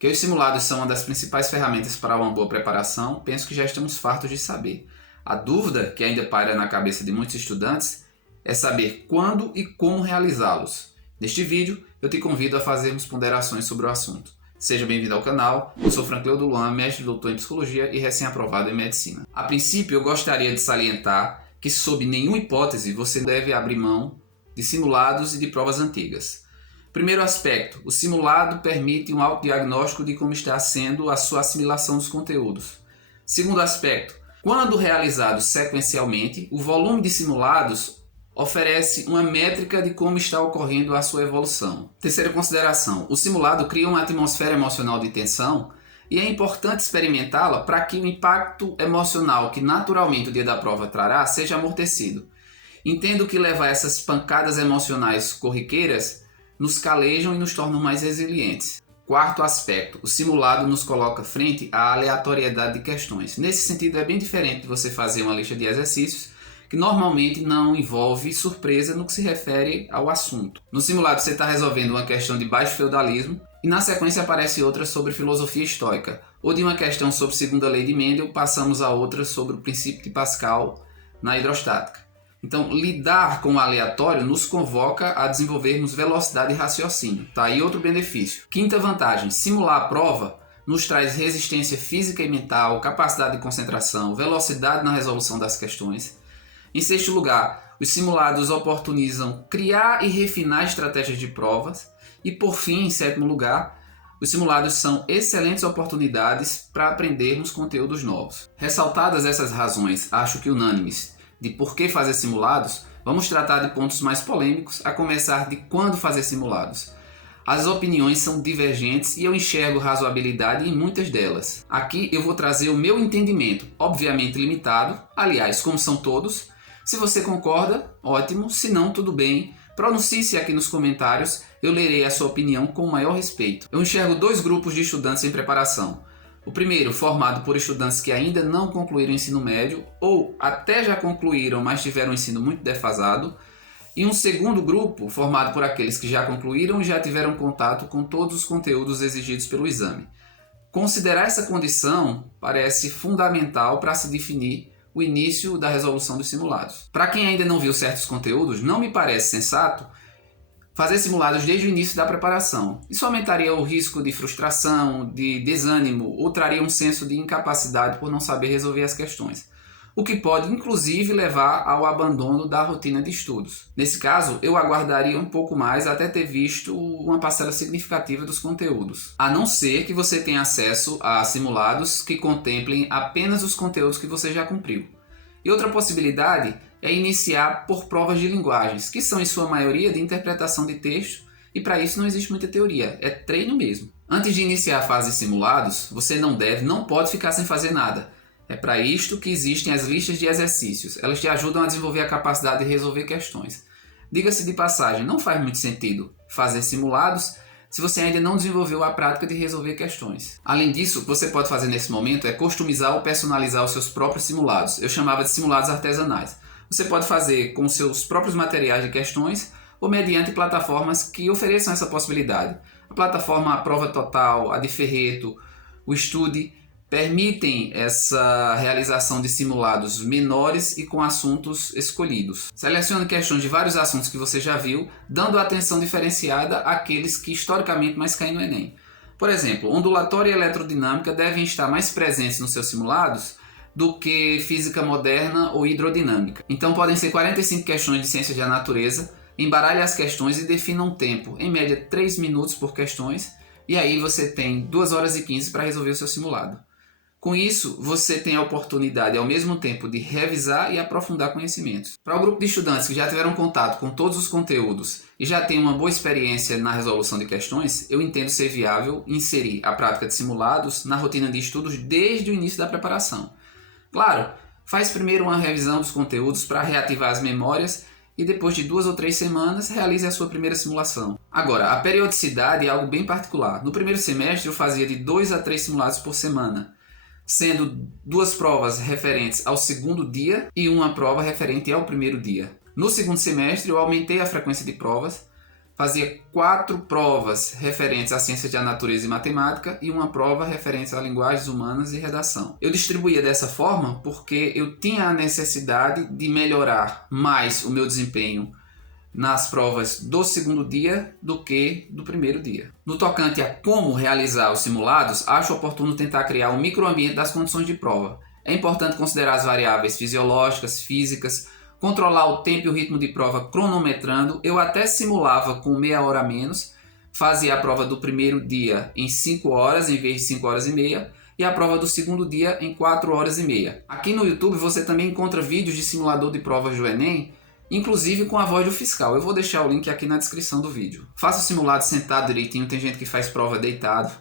Que os simulados são uma das principais ferramentas para uma boa preparação, penso que já estamos fartos de saber. A dúvida que ainda paira na cabeça de muitos estudantes é saber quando e como realizá-los. Neste vídeo, eu te convido a fazermos ponderações sobre o assunto. Seja bem-vindo ao canal, eu sou Frankleudo Luan, mestre e doutor em Psicologia e recém-aprovado em Medicina. A princípio, eu gostaria de salientar que, sob nenhuma hipótese, você deve abrir mão de simulados e de provas antigas. Primeiro aspecto, o simulado permite um autodiagnóstico de como está sendo a sua assimilação dos conteúdos. Segundo aspecto, quando realizado sequencialmente, o volume de simulados oferece uma métrica de como está ocorrendo a sua evolução. Terceira consideração, o simulado cria uma atmosfera emocional de tensão e é importante experimentá-la para que o impacto emocional que naturalmente o dia da prova trará seja amortecido. Entendo que levar essas pancadas emocionais corriqueiras nos calejam e nos tornam mais resilientes. Quarto aspecto, o simulado nos coloca frente à aleatoriedade de questões. Nesse sentido, é bem diferente de você fazer uma lista de exercícios que normalmente não envolve surpresa no que se refere ao assunto. No simulado, você está resolvendo uma questão de baixo feudalismo e na sequência aparece outra sobre filosofia estoica, ou de uma questão sobre segunda lei de Mendel, passamos a outra sobre o princípio de Pascal na hidrostática. Então, lidar com o aleatório nos convoca a desenvolvermos velocidade e raciocínio. Tá aí outro benefício. Quinta vantagem, simular a prova nos traz resistência física e mental, capacidade de concentração, velocidade na resolução das questões. Em sexto lugar, os simulados oportunizam criar e refinar estratégias de provas. E por fim, em sétimo lugar, os simulados são excelentes oportunidades para aprendermos conteúdos novos. Ressaltadas essas razões, acho que unânimes, de por que fazer simulados, vamos tratar de pontos mais polêmicos, a começar de quando fazer simulados. As opiniões são divergentes e eu enxergo razoabilidade em muitas delas. Aqui eu vou trazer o meu entendimento, obviamente limitado, aliás, como são todos. Se você concorda, ótimo, se não, tudo bem. Pronuncie-se aqui nos comentários, eu lerei a sua opinião com o maior respeito. Eu enxergo dois grupos de estudantes em preparação. O primeiro, formado por estudantes que ainda não concluíram o ensino médio ou até já concluíram, mas tiveram um ensino muito defasado. E um segundo grupo, formado por aqueles que já concluíram e já tiveram contato com todos os conteúdos exigidos pelo exame. Considerar essa condição parece fundamental para se definir o início da resolução dos simulados. Para quem ainda não viu certos conteúdos, não me parece sensato fazer simulados desde o início da preparação. Isso aumentaria o risco de frustração, de desânimo ou traria um senso de incapacidade por não saber resolver as questões, o que pode inclusive levar ao abandono da rotina de estudos. Nesse caso, eu aguardaria um pouco mais até ter visto uma parcela significativa dos conteúdos, a não ser que você tenha acesso a simulados que contemplem apenas os conteúdos que você já cumpriu. E outra possibilidade é iniciar por provas de linguagens, que são em sua maioria de interpretação de texto, e para isso não existe muita teoria, é treino mesmo. Antes de iniciar a fase de simulados, você não pode ficar sem fazer nada. É para isto que existem as listas de exercícios, elas te ajudam a desenvolver a capacidade de resolver questões. Diga-se de passagem, não faz muito sentido fazer simulados se você ainda não desenvolveu a prática de resolver questões. Além disso, o que você pode fazer nesse momento é customizar ou personalizar os seus próprios simulados. Eu chamava de simulados artesanais. Você pode fazer com seus próprios materiais de questões ou mediante plataformas que ofereçam essa possibilidade. A plataforma Prova Total, a de Ferreto, o Estude, permitem essa realização de simulados menores e com assuntos escolhidos. Selecione questões de vários assuntos que você já viu, dando atenção diferenciada àqueles que historicamente mais caem no Enem. Por exemplo, ondulatória e eletrodinâmica devem estar mais presentes nos seus simulados do que física moderna ou hidrodinâmica. Então podem ser 45 questões de ciências da natureza, embaralhe as questões e defina um tempo, em média 3 minutos por questões, e aí você tem 2 horas e 15 para resolver o seu simulado. Com isso, você tem a oportunidade ao mesmo tempo de revisar e aprofundar conhecimentos. Para o grupo de estudantes que já tiveram contato com todos os conteúdos e já têm uma boa experiência na resolução de questões, eu entendo ser viável inserir a prática de simulados na rotina de estudos desde o início da preparação. Claro, faz primeiro uma revisão dos conteúdos para reativar as memórias e depois de 2 ou 3 semanas realize a sua primeira simulação. Agora, a periodicidade é algo bem particular. No primeiro semestre eu fazia de 2 a 3 simulados por semana, sendo 2 provas referentes ao segundo dia e uma prova referente ao primeiro dia. No segundo semestre eu aumentei a frequência de provas fazia 4 provas referentes à ciência da natureza e matemática e uma prova referente a linguagens humanas e redação. Eu distribuía dessa forma porque eu tinha a necessidade de melhorar mais o meu desempenho nas provas do segundo dia do que do primeiro dia. No tocante a como realizar os simulados, acho oportuno tentar criar um microambiente das condições de prova. É importante considerar as variáveis fisiológicas, físicas, controlar o tempo e o ritmo de prova cronometrando. Eu até simulava com meia hora a menos, fazia a prova do primeiro dia em 5 horas em vez de 5 horas e meia e a prova do segundo dia em 4 horas e meia. Aqui no YouTube você também encontra vídeos de simulador de provas do Enem, inclusive com a voz do fiscal. Eu vou deixar o link aqui na descrição do vídeo. Faça o simulado sentado direitinho, tem gente que faz prova deitado.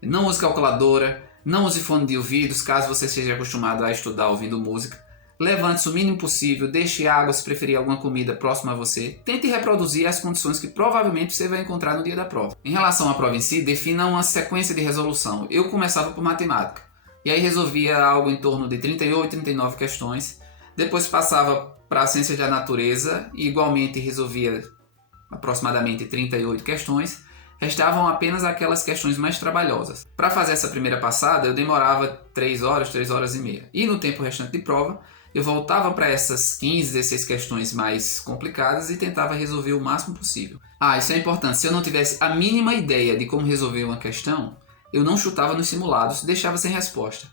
Não use calculadora, não use fone de ouvidos, caso você seja acostumado a estudar ouvindo música. Levante-se o mínimo possível, deixe água, se preferir alguma comida próxima a você. Tente reproduzir as condições que provavelmente você vai encontrar no dia da prova. Em relação à prova em si, defina uma sequência de resolução. Eu começava por matemática, e aí resolvia algo em torno de 38, 39 questões. Depois passava para a ciência da natureza e igualmente resolvia aproximadamente 38 questões. Restavam apenas aquelas questões mais trabalhosas. Para fazer essa primeira passada, eu demorava 3 horas, 3 horas e meia. E no tempo restante de prova, eu voltava para essas 15, 16 questões mais complicadas e tentava resolver o máximo possível. Isso é importante. Se eu não tivesse a mínima ideia de como resolver uma questão, eu não chutava nos simulados, deixava sem resposta.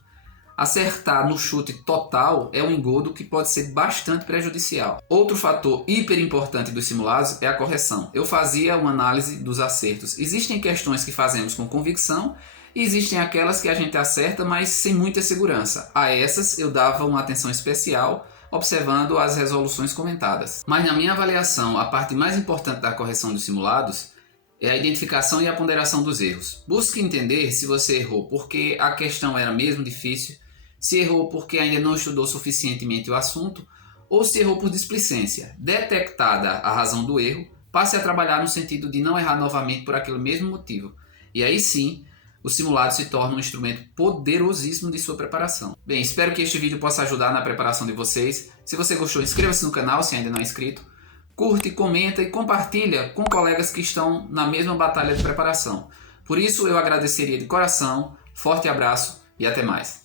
Acertar no chute total é um engodo que pode ser bastante prejudicial. Outro fator hiper importante dos simulados é a correção. Eu fazia uma análise dos acertos. Existem questões que fazemos com convicção e existem aquelas que a gente acerta, mas sem muita segurança. A essas eu dava uma atenção especial, observando as resoluções comentadas. Mas na minha avaliação, a parte mais importante da correção dos simulados é a identificação e a ponderação dos erros. Busque entender se você errou porque a questão era mesmo difícil, se errou porque ainda não estudou suficientemente o assunto, ou se errou por displicência. Detectada a razão do erro, passe a trabalhar no sentido de não errar novamente por aquele mesmo motivo. E aí sim, o simulado se torna um instrumento poderosíssimo de sua preparação. Bem, espero que este vídeo possa ajudar na preparação de vocês. Se você gostou, inscreva-se no canal se ainda não é inscrito. Curte, comenta e compartilha com colegas que estão na mesma batalha de preparação. Por isso, eu agradeceria de coração, forte abraço e até mais.